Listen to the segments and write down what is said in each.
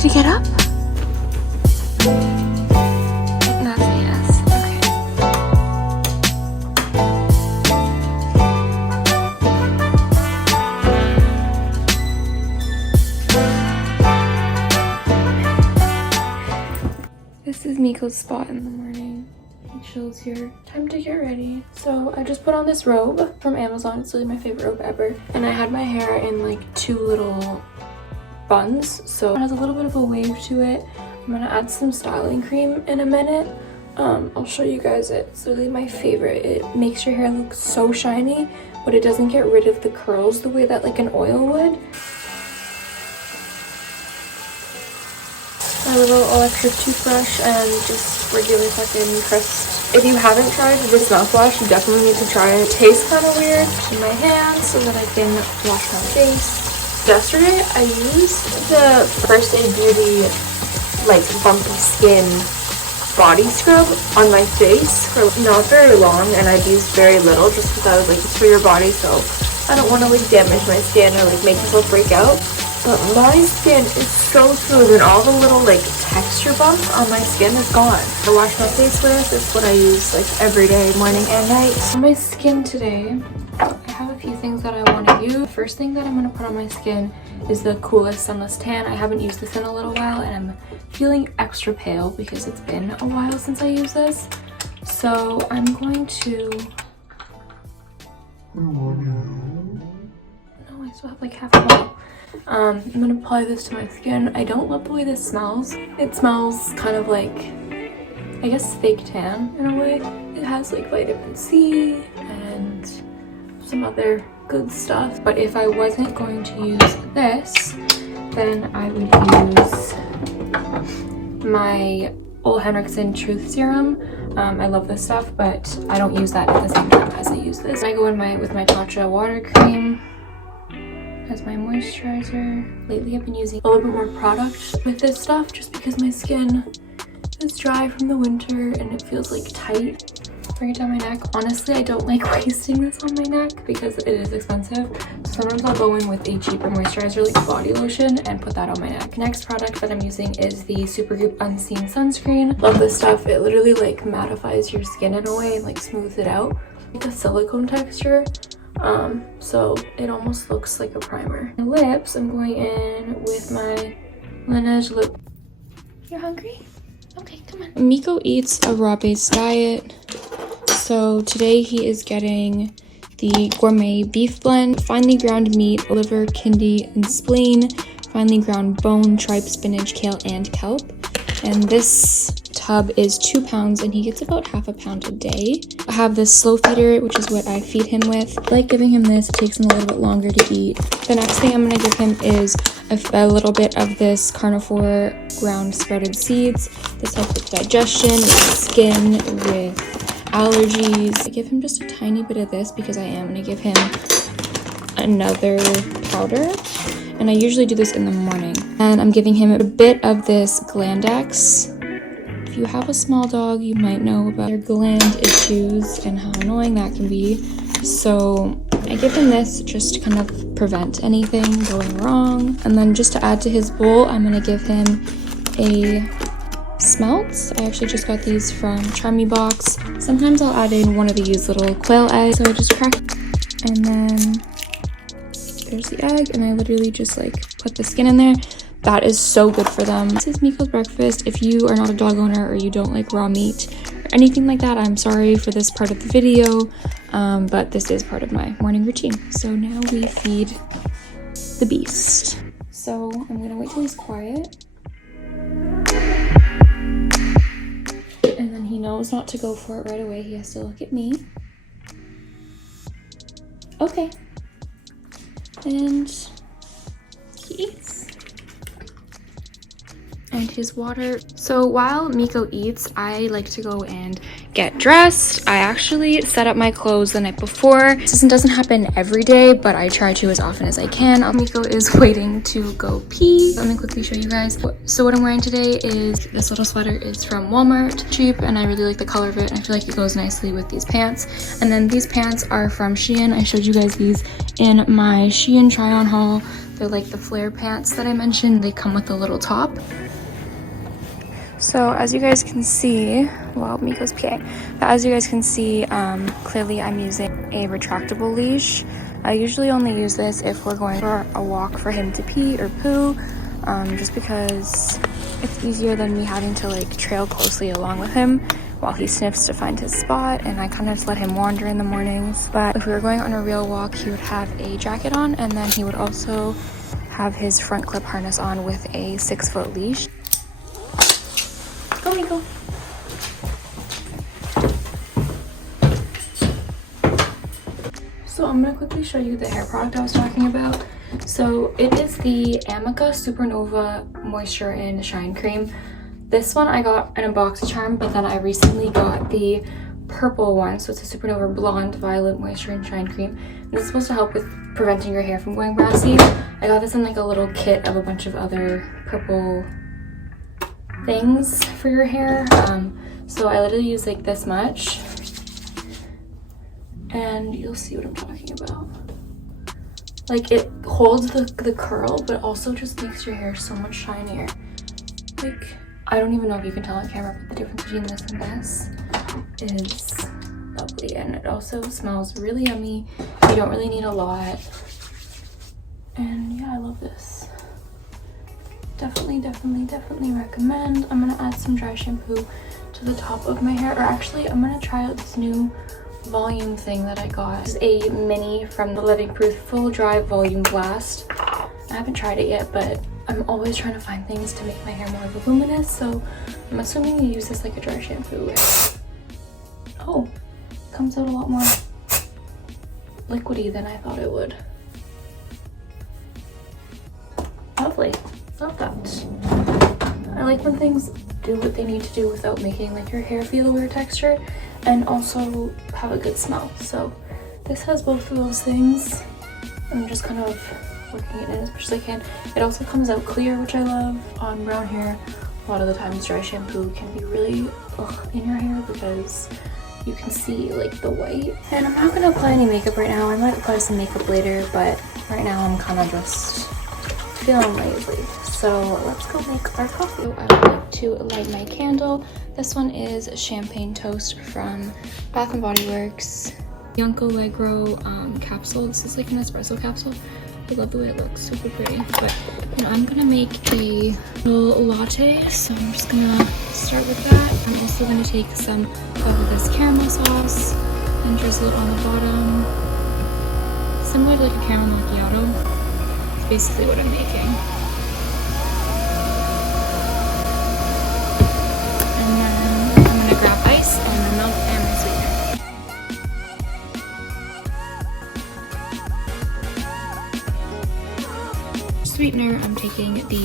to get up? That's a yes. Okay. This is Miko's spot in the morning. He chills here. Time to get ready. So I just put on this robe from Amazon. It's really my favorite robe ever. And I had my hair in like 2 little buns, so it has a little bit of a wave to it. I'm gonna add some styling cream in a minute. I'll show you guys it. It's really my favorite. It makes your hair look so shiny, but it doesn't get rid of the curls the way that like an oil would. My little electric toothbrush and just regular fucking Crest. If you haven't tried this mouthwash, you definitely need to try it. It tastes kind of weird. In my hands so that I can wash my face. Yesterday, I used the First Aid Beauty like bumpy skin body scrub on my face for not very long, and I've used very little just because I was like, it's for your body, so I don't want to like damage my skin or like make myself break out. But my skin is so smooth, and all the little like texture bumps on my skin is gone. I wash my face with. It's what I use like every day, morning and night. On my skin today, I have a few things that I want to use. The first thing that I'm going to put on my skin is the Coolest Sunless Tan. I haven't used this in a little while, and I'm feeling extra pale because it's been a while since I used this. So I'm going to... No, I still have like half a bottle. I'm gonna apply this to my skin. I don't love the way this smells. It smells kind of like, I guess, fake tan in a way. It has like vitamin C and some other good stuff. But if I wasn't going to use this, then I would use my Ole Henriksen Truth Serum. I love this stuff, but I don't use that at the same time as I use this. I go in with my Tatcha water cream as my moisturizer. Lately I've been using a little bit more product with this stuff just because my skin is dry from the winter and it feels like tight. Bring it down my neck. Honestly, I don't like wasting this on my neck because it is expensive. So sometimes I'll go in with a cheaper moisturizer like body lotion and put that on my neck. Next product that I'm using is the Supergoop Unseen Sunscreen. Love this stuff. It literally like mattifies your skin in a way and like smooths it out. Like a silicone texture. So it almost looks like a primer. My lips, I'm going in with my Laneige lip. You're hungry? Okay, come on. Miko eats a raw-based diet. So today he is getting the gourmet beef blend, finely ground meat, liver, kidney, and spleen, finely ground bone, tripe, spinach, kale, and kelp. And this tub is 2 pounds and he gets about half a pound a day. I have this slow feeder, which is what I feed him with. I like giving him this. It takes him a little bit longer to eat. The next thing I'm going to give him is a little bit of this carnivore ground sprouted seeds. This helps with digestion, with skin, with allergies. I give him just a tiny bit of this because I am going to give him another powder. And I usually do this in the morning. And I'm giving him a bit of this Glandex. If you have a small dog, you might know about their gland issues and how annoying that can be. So I give him this just to kind of prevent anything going wrong. And then just to add to his bowl, I'm going to give him a smelts. I actually just got these from Charmy Box. Sometimes I'll add in one of these little quail eggs. So I just crack, and then there's the egg, and I literally just like put the skin in there. That is so good for them. This is Miko's breakfast. If you are not a dog owner or you don't like raw meat or anything like that, I'm sorry for this part of the video, but this is part of my morning routine. So now we feed the beast. So I'm gonna wait till he's quiet. And then he knows not to go for it right away. He has to look at me. Okay. And he eats. And his water. So while Miko eats, I like to go and get get dressed. I actually set up my clothes the night before. This doesn't happen every day, but I try to as often as I can. Miko is waiting to go pee. Let me quickly show you guys. So what I'm wearing today is this little sweater. Is from Walmart, cheap, and I really like the color of it, and I feel like it goes nicely with these pants. And then these pants are from Shein. I showed you guys these in my Shein try on haul. They're like the flare pants that I mentioned. They come with a little top. So as you guys can see, well, Miko's peeing, but as you guys can see, clearly I'm using a retractable leash. I usually only use this if we're going for a walk for him to pee or poo, just because it's easier than me having to like trail closely along with him while he sniffs to find his spot, and I kind of just let him wander in the mornings. But if we were going on a real walk, he would have a jacket on, and then he would also have his front clip harness on with a 6-foot leash. Go, Miko. So I'm gonna quickly show you the hair product I was talking about. So it is the Amica Supernova Moisture and Shine Cream. This one I got in a BoxyCharm, but then I recently got the purple one. So it's a Supernova Blonde Violet Moisture and Shine Cream. And this is supposed to help with preventing your hair from going brassy. I got this in like a little kit of a bunch of other purple things for your hair. So I literally use like this much, and you'll see what I'm talking about. Like, it holds the curl, but also just makes your hair so much shinier. Like, I don't even know if you can tell on camera, but the difference between this and this is lovely. And it also smells really yummy. You don't really need a lot. And yeah, I love this. Definitely recommend. I'm gonna add some dry shampoo to the top of my hair. Or actually, I'm gonna try out this new volume thing that I got. This is a mini from the Living Proof Full Dry Volume Blast. I haven't tried it yet, but I'm always trying to find things to make my hair more voluminous, so I'm assuming you use this like a dry shampoo. Oh, it comes out a lot more liquidy than I thought it would. Lovely. Love that. I like when things do what they need to do without making like your hair feel a weird texture, and also have a good smell. So this has both of those things. I'm just kind of working it in as much as I can. It also comes out clear, which I love. On brown hair, a lot of the times dry shampoo can be really in your hair because you can see like the white. And I'm not gonna apply any makeup right now. I might apply some makeup later, but right now I'm kind of just feeling lazy. So let's go make our coffee. I would like to light my candle. This one is Champagne Toast from Bath & Body Works. Bianco Allegro capsule. This is like an espresso capsule. I love the way it looks, super pretty. But I'm gonna make a little latte, so I'm just gonna start with that. I'm also gonna take some of this caramel sauce and drizzle it on the bottom. Similar to like a caramel macchiato. It's basically what I'm making. And then I'm gonna grab ice and the milk and my sweetener, I'm taking the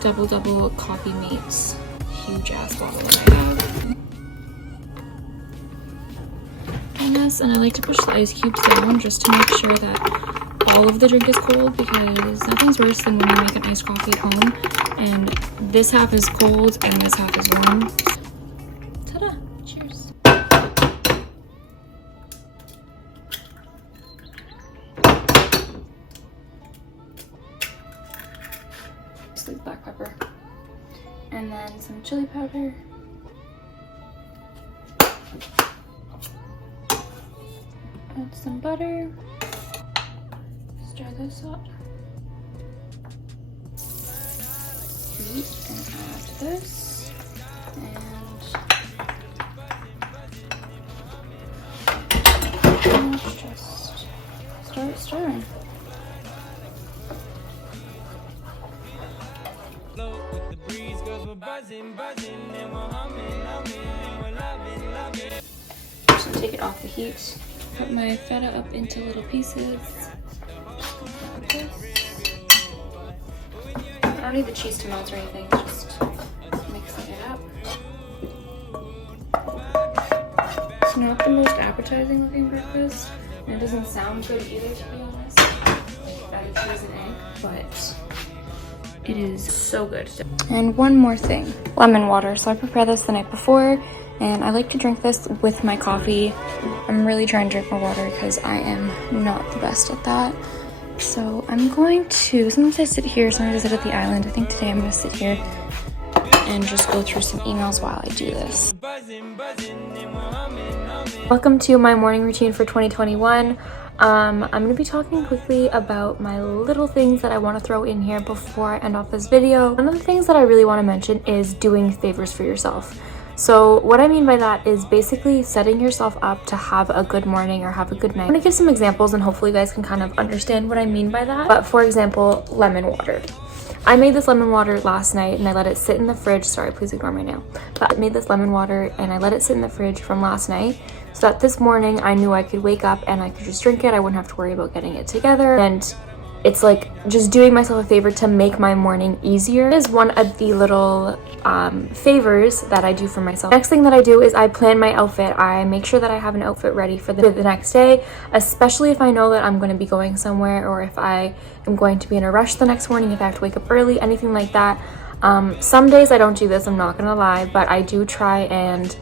Double Coffee Mates huge ass bottle that I have. And this, and I like to push the ice cubes down just to make sure that all of the drink is cold, because nothing's worse than when you make an iced coffee at home and this half is cold and this half is warm. Ta-da! Cheers! Black pepper, and then some chili powder, add some butter, stir this up, heat, and add this, and let's just start stirring. Just take it off the heat. Put my feta up into little pieces. Like this. I don't need the cheese to melt or anything, just mixing it up. the most appetizing looking breakfast, and it doesn't sound good either, to be honest. Like that is cheese and egg, but it is so good. And one more thing, lemon water. So I prepare this the night before, and I like to drink this with my coffee. I'm really trying to drink more water because I am not the best at that. So I'm going to, sometimes I sit here, sometimes I sit at the island. I think today I'm going to sit here and just go through some emails while I do this. Welcome to my morning routine for 2021. I'm going to be talking quickly about my little things that I want to throw in here before I end off this video. One of the things that I really want to mention is doing favors for yourself. So what I mean by that is basically setting yourself up to have a good morning or have a good night. I'm going to give some examples and hopefully you guys can kind of understand what I mean by that. But for example, lemon water. I made this lemon water last night and I let it sit in the fridge. Sorry, please ignore my nail. But I made this lemon water and I let it sit in the fridge from last night so that this morning I knew I could wake up and I could just drink it. I wouldn't have to worry about getting it together. And it's like just doing myself a favor to make my morning easier. It is one of the little favors that I do for myself. Next thing that I do is I plan my outfit. I make sure that I have an outfit ready for the next day, especially if I know that I'm going to be going somewhere or if I am going to be in a rush the next morning, if I have to wake up early, anything like that. Some days I don't do this, I'm not gonna lie, but I do try and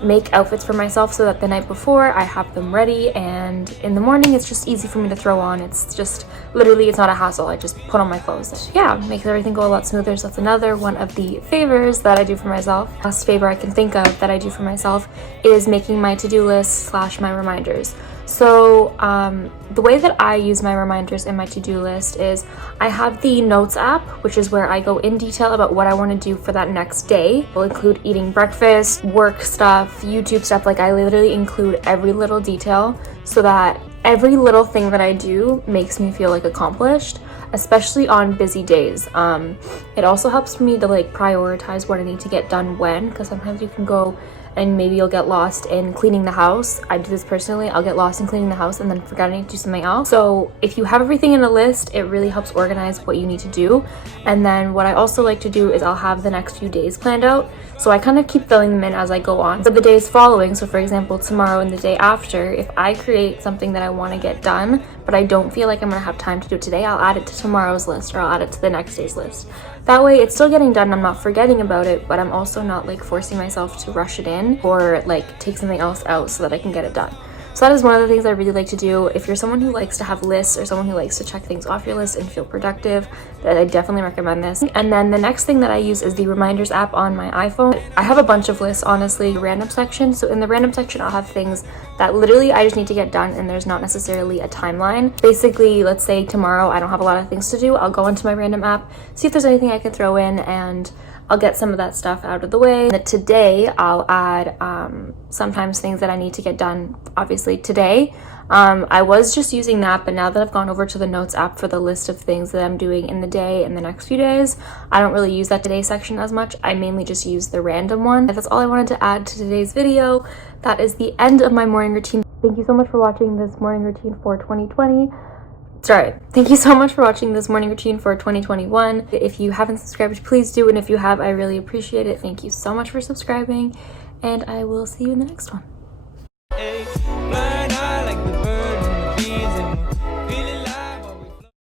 make outfits for myself so that the night before I have them ready, and in the morning it's just easy for me to throw on. It's just literally, it's not a hassle. I just put on my clothes. Yeah, makes everything go a lot smoother. So that's another one of the favors that I do for myself. Last favor I can think of that I do for myself is making my to-do list / my reminders. So the way that I use my reminders in my to-do list is I have the notes app, which is where I go in detail about what I want to do for that next day. It'll include eating breakfast, work stuff, YouTube stuff. Like I literally include every little detail so that every little thing that I do makes me feel like accomplished, especially on busy days. It also helps me to like prioritize what I need to get done when, because sometimes you can go and maybe you'll get lost in cleaning the house. I do this personally. I'll get lost in cleaning the house and then forget I need to do something else. So if you have everything in a list, it really helps organize what you need to do. And then what I also like to do is I'll have the next few days planned out. So I kind of keep filling them in as I go on. For the days following, so for example, tomorrow and the day after, if I create something that I want to get done, but I don't feel like I'm going to have time to do it today, I'll add it to tomorrow's list or I'll add it to the next day's list. That way it's still getting done, I'm not forgetting about it, but I'm also not like forcing myself to rush it in or like take something else out so that I can get it done. So that is one of the things I really like to do. If you're someone who likes to have lists or someone who likes to check things off your list and feel productive, then I definitely recommend this. And then the next thing that I use is the reminders app on my iPhone. I have a bunch of lists, honestly, random section. So in the random section, I'll have things that literally I just need to get done and there's not necessarily a timeline. Basically, let's say tomorrow I don't have a lot of things to do. I'll go into my random app, see if there's anything I can throw in, and I'll get some of that stuff out of the way. Today, I'll add sometimes things that I need to get done, obviously today. I was just using that, but now that I've gone over to the notes app for the list of things that I'm doing in the day and the next few days, I don't really use that today section as much. I mainly just use the random one. That's all I wanted to add to today's video. That is the end of my morning routine. Thank you so much for watching this morning routine for 2020. Thank you so much for watching this morning routine for 2021. If you haven't subscribed, please do. And if you have, I really appreciate it. Thank you so much for subscribing. And I will see you in the next one.